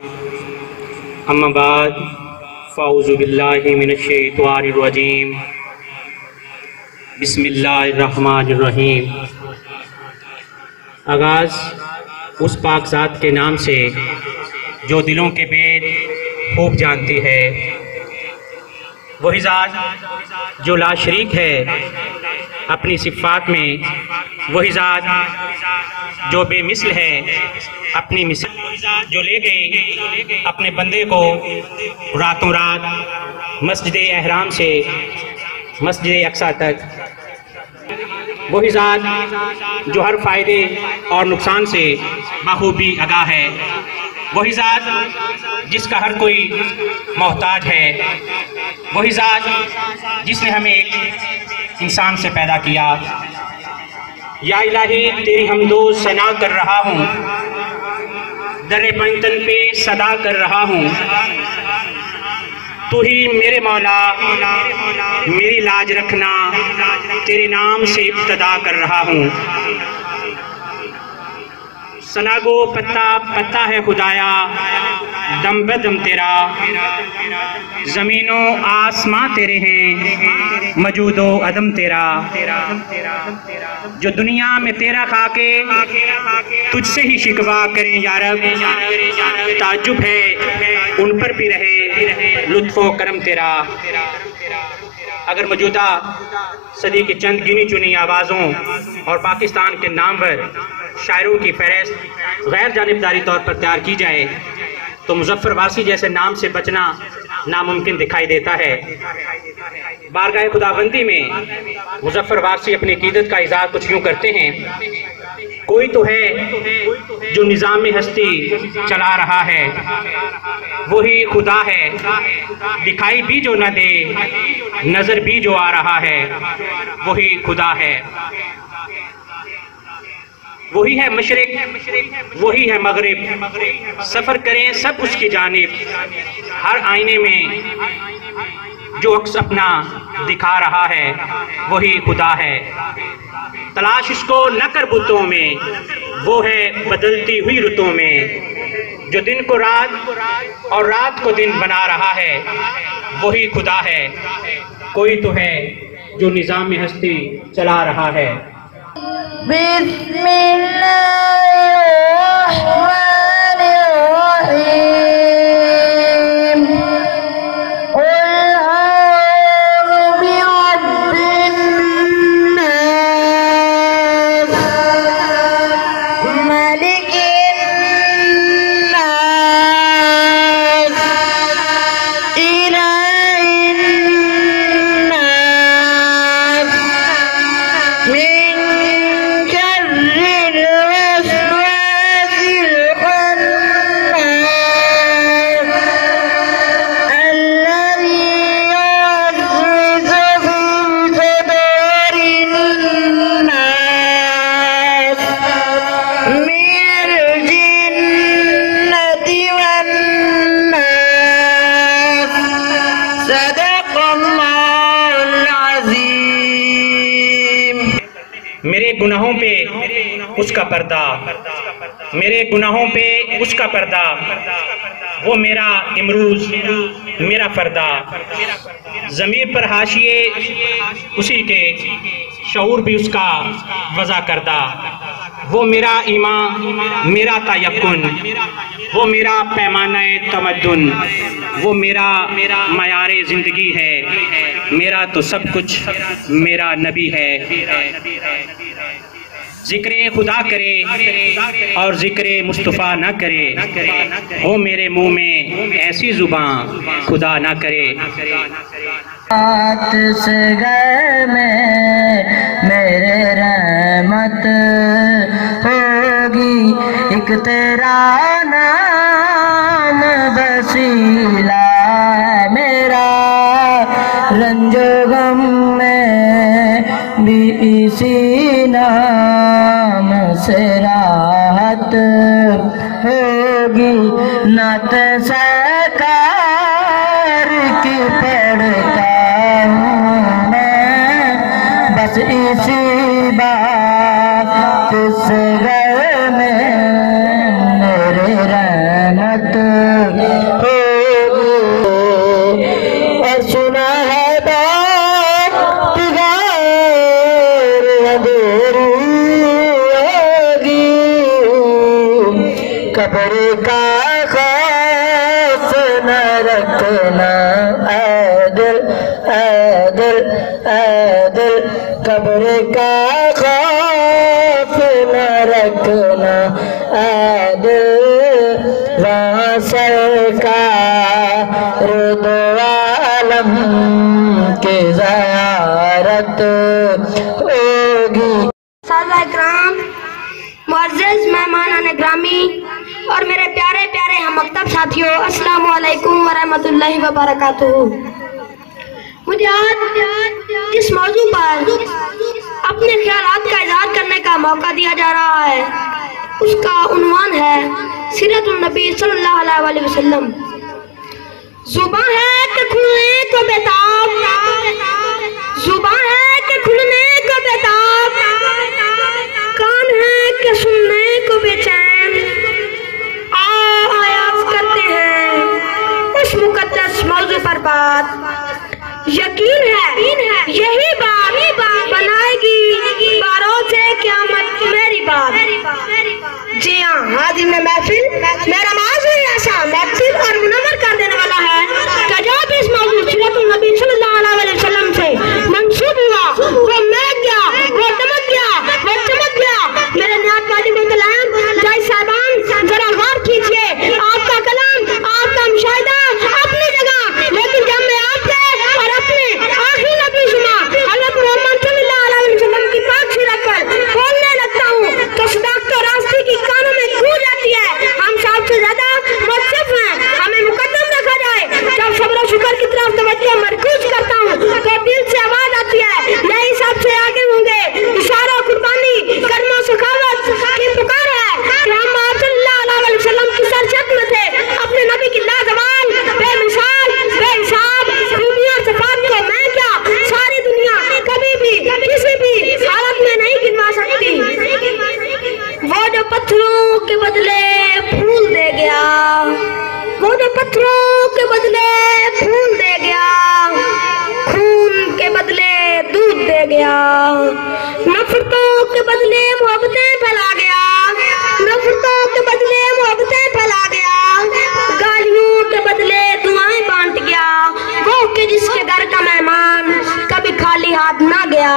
اما بعد فاعوذ باللہ من الشیطان الرجیم بسم اللہ الرحمن الرحیم۔ آغاز اس پاک ذات کے نام سے جو دلوں کے بید خوب جانتی ہے، وہی ذات جو لا شریک ہے اپنی صفات میں، وہی ذات جو بے مثل ہے اپنی مثل، جو لے گئی اپنے بندے کو راتوں رات مسجد احرام سے مسجد اقصیٰ تک، وہی ذات جو ہر فائدے اور نقصان سے بخوبی آگاہ ہے، وہی ذات جس کا ہر کوئی محتاج ہے، وہی ذات جس نے ہمیں ایک انسان سے پیدا کیا۔ یا الہی تیری حمد و ثنا کر رہا ہوں، در پنجتن پہ صدا کر رہا ہوں، تو ہی میرے مولا میری لاج رکھنا، تیرے نام سے ابتدا کر رہا ہوں۔ ثنا گو پتہ پتہ ہے خدایا دم بدم تیرا، زمین و آسماں تیرے ہیں موجود و عدم تیرا، جو دنیا میں تیرا کھا کے تجھ سے ہی شکوہ کریں یا رب، تعجب ہے ان پر بھی رہے لطف و کرم تیرا۔ اگر موجودہ صدی کی چند گنی چنی آوازوں اور پاکستان کے نامور شاعروں کی فہرست غیر جانبداری طور پر تیار کی جائے تو مظفر وارسی جیسے نام سے بچنا ناممکن دکھائی دیتا ہے۔ بارگاہ خداوندی میں مظفر وارسی اپنی عقیدت کا اظہار کچھ یوں کرتے ہیں: کوئی تو ہے جو نظام ہستی چلا رہا ہے، وہی خدا ہے، دکھائی بھی جو نہ دے نظر بھی جو آ رہا ہے، وہی خدا ہے۔ وہی ہے مشرق وہی ہے مغرب، سفر کریں سب اس کی جانب، ہر آئینے میں جو عکس اپنا دکھا رہا ہے وہی خدا ہے۔ تلاش اس کو نہ کر بتوں میں، وہ ہے بدلتی ہوئی رتوں میں، جو دن کو رات اور رات کو دن بنا رہا ہے وہی خدا ہے۔ کوئی تو ہے جو نظام ہستی چلا رہا ہے۔ بسم اللہ الرحمن الرحیم، قل اعوذ برب الناس، ملک الناس، الہ الناس، من میرے گناہوں پہ اس کا پردہ، میرے گناہوں پہ اس کا پردہ، وہ میرا امروز میرا فردہ، ضمیر پر حاشیے اسی کے، شعور بھی اس کا وضع کردہ، وہ میرا ایمان میرا تیقن، وہ میرا پیمانہ تمدن، وہ میرا معیار زندگی ہے، میرا تو سب کچھ میرا نبی ہے۔ ذکر خدا کرے اور ذکر مصطفیٰ نہ کرے، ہو میرے منہ میں ایسی زباں خدا نہ کرے۔ سے گھر میں میرے رحمت ہوگی، ایک تیرا نام وسیلہ ہے میرا، رنج و غم میں بھی اسی نام سے راحت ہوگی، نعت سرکار کی پڑھتا ہوں میں، بس اسی بات سے گھر میں میرے رحمت قبر کا خوف نہ رکھنا اے دل اے دل اے دل قبر کا خوف نہ رکھنا اے دل وہاں سرکار دو عالم کی زیارت ہوگی۔ سادہ اکرام، معزز مہمانان گرامی اور میرے پیارے پیارے ہم مکتب ساتھیوں، السلام علیکم ورحمۃ اللہ وبرکاتہ۔ مجھے آج اس موضوع پر اپنے خیالات کا اظہار کرنے کا موقع دیا جا رہا ہے۔ اس کا عنوان ہے سیرت النبی صلی اللہ علیہ وسلم۔ زباں ہے کہ کھلنے کو بیتاب، زباں ہے کہ کھلنے کو بیتاب، کان ہے کہ سننے کو بے چین، آیات کرتے ہیں اس مقدس موضوع پر بات۔ یقین ہے یہی بات بنائے گی باروز قیامت میری بات۔ جی ہاں، حاضرین محفل، میرا موضوع ایسا محفل اور منور کر دینے والا ہے کہ جو بھی اس موضوع سیرت النبی صلی اللہ علیہ وسلم سے منسوب ہوا وہ مہک گیا، وہ دمک گیا، وہ چمک گیا۔ میرے نیات والی محترم جائی صاحبان، ذرا غور کیجئے، آپ کا کلام، آپ کا مشاہدہ اپنی جگہ، لیکن جب میں آپ سے اور اپنے آخری نبی شما حضرت محمد صلی اللہ علیہ وسلم کی پاک سیرت پر بولنے لگتا ہوں تو صداقت و راستی کی کانوں میں گونج آتی ہے۔ ہم سب سے زیادہ مصرف ہیں، ہمیں مقدم رکھا جائے۔ جب صبر و شکر کی طرف توجہ مرکوز کرتا ہوں تو دل سے آواز آتی ہے، یہی سب سے آگے ہوں گے۔ اشارہ قربانی، کرم و سخاوت کی پکار ہے کہ ہم آپ صلی اللہ علیہ وسلم کی سرچت میں تھے۔ اپنے نبی کی لازوال، بے مثال، بے حساب خوبیوں اور صفات کو میں کیا ساری دنیا کبھی بھی کسی بھی حالت میں نہیں گنوا سکتی۔ وہ جو پتھروں کے بدلے پھول دے گیا، وہ جو پتھروں کے بدلے پھول دے گیا، خون کے بدلے دودھ دے گیا، نفرتوں کے بدلے محبتیں پھیلا گیا، نفرتوں کے بدلے محبتیں پھیلا گیا، گالیوں کے بدلے دعائیں بانٹ گیا۔ وہ کہ جس کے گھر کا مہمان کبھی خالی ہاتھ نہ گیا،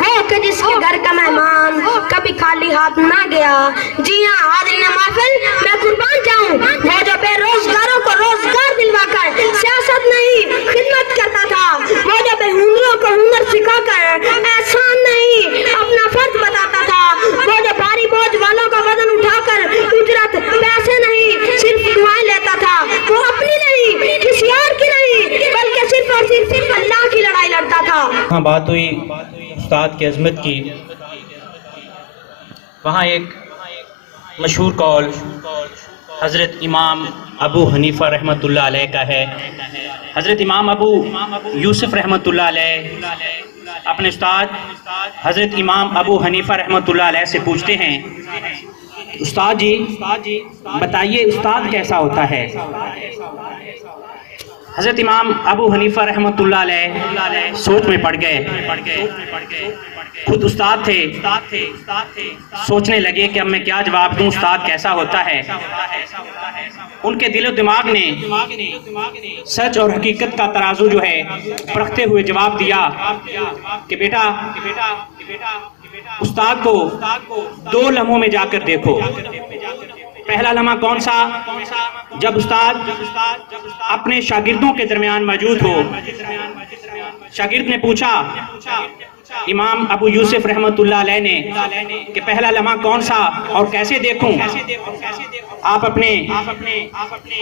وہ کہ جس کے گھر کا مہمان کبھی خالی ہاتھ نہ گیا۔ جی ہاں، حاضرین محفل، میں قربان جاؤں وہ جو بے روزگاروں کو روزگار دلوا کر سیاست نہیں خدمت کرتا تھا، وہ جو بے ہنروں کو ہنر سکھا کر احسان نہیں اپنا فرض بتاتا تھا، وہ جو بھاری بوجھ والوں کا وزن اٹھا کر اجرت پیسے نہیں صرف دعائیں لیتا تھا، وہ اپنی نہیں کسی اور کی نہیں بلکہ صرف اور صرف اللہ کی لڑائی لڑتا تھا۔ وہاں بات ہوئی استاد کی عظمت کی، وہاں ایک مشہور قول حضرت امام ابو حنیفہ رحمۃ اللہ علیہ کا ہے۔ حضرت امام ابو یوسف رحمۃ اللہ علیہ اپنے استاد حضرت امام ابو حنیفہ رحمۃ اللہ علیہ سے پوچھتے ہیں، استاد جی بتائیے استاد کیسا ہوتا ہے؟ حضرت امام ابو حنیفہ رحمۃ اللہ علیہ سوچ میں پڑ گئے، خود استاد تھے، سوچنے لگے کہ اب میں کیا جواب دوں، استاد کیسا ہوتا ہے۔ ان کے دل و دماغ نے سچ اور حقیقت کا ترازو جو ہے پرکھتے ہوئے جواب دیا کہ بیٹا استاد کو 2 لمحوں میں جا کر دیکھو۔ پہلا لمحہ کون سا؟ جب استاد اپنے شاگردوں کے درمیان موجود ہو۔ شاگرد نے پوچھا امام ابو یوسف رحمۃ اللہ علیہ نے کہ پہلا لمحہ کون سا اور کیسے دیکھوں؟ آپ اپنے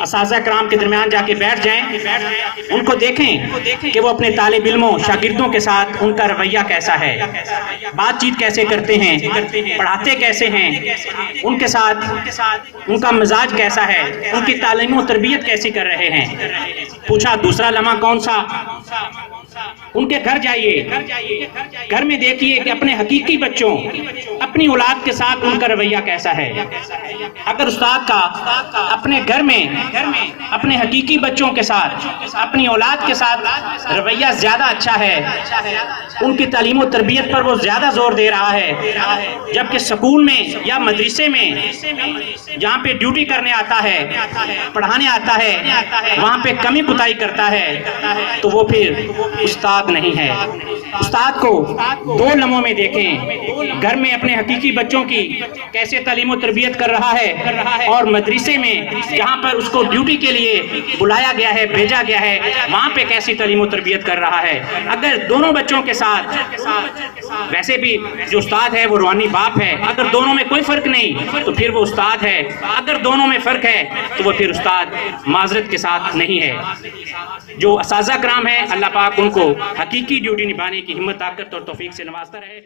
اساتذہ کرام کے درمیان جا کے بیٹھ جائیں، ان کو دیکھیں کہ وہ اپنے طالب علموں شاگردوں کے ساتھ ان کا رویہ کیسا ہے، بات چیت کیسے کرتے ہیں، پڑھاتے کیسے ہیں، ان کے ساتھ ان کا مزاج کیسا ہے، ان کی تعلیم و تربیت کیسی کر رہے ہیں۔ پوچھا دوسرا لمحہ کون سا؟ ان کے گھر جائیے، گھر میں دیکھیے کہ اپنے حقیقی بچوں، اپنی اولاد کے ساتھ ان کا رویہ کیسا ہے۔ اگر استاد کا اپنے گھر میں اپنے حقیقی بچوں کے ساتھ، اپنی اولاد کے ساتھ رویہ زیادہ اچھا ہے، ان کی تعلیم و تربیت پر وہ زیادہ زور دے رہا ہے، جبکہ سکول میں یا مدرسے میں جہاں پہ ڈیوٹی کرنے آتا ہے، پڑھانے آتا ہے، وہاں پہ کمی کوتاہی کرتا ہے، تو وہ پھر استاد نہیں ہے۔ استاد کو دو لمحوں میں دیکھیں، گھر میں اپنے حقیقی بچوں کی کیسے تعلیم و تربیت کر رہا ہے، اور مدرسے میں جہاں پر اس کو ڈیوٹی کے لیے بلایا گیا ہے، بھیجا گیا ہے، وہاں پہ کیسی تعلیم و تربیت کر رہا ہے۔ اگر دونوں بچوں کے ساتھ، ویسے بھی جو استاد ہے وہ روحانی باپ ہے، اگر دونوں میں کوئی فرق نہیں تو پھر وہ استاد ہے، اگر دونوں میں فرق ہے تو وہ پھر استاد معذرت کے ساتھ نہیں ہے۔ جو اساتذہ کرام ہیں، اللہ پاک ان کو حقیقی ڈیوٹی نبھانے کی ہمت، طاقت اور توفیق سے نوازتا رہے۔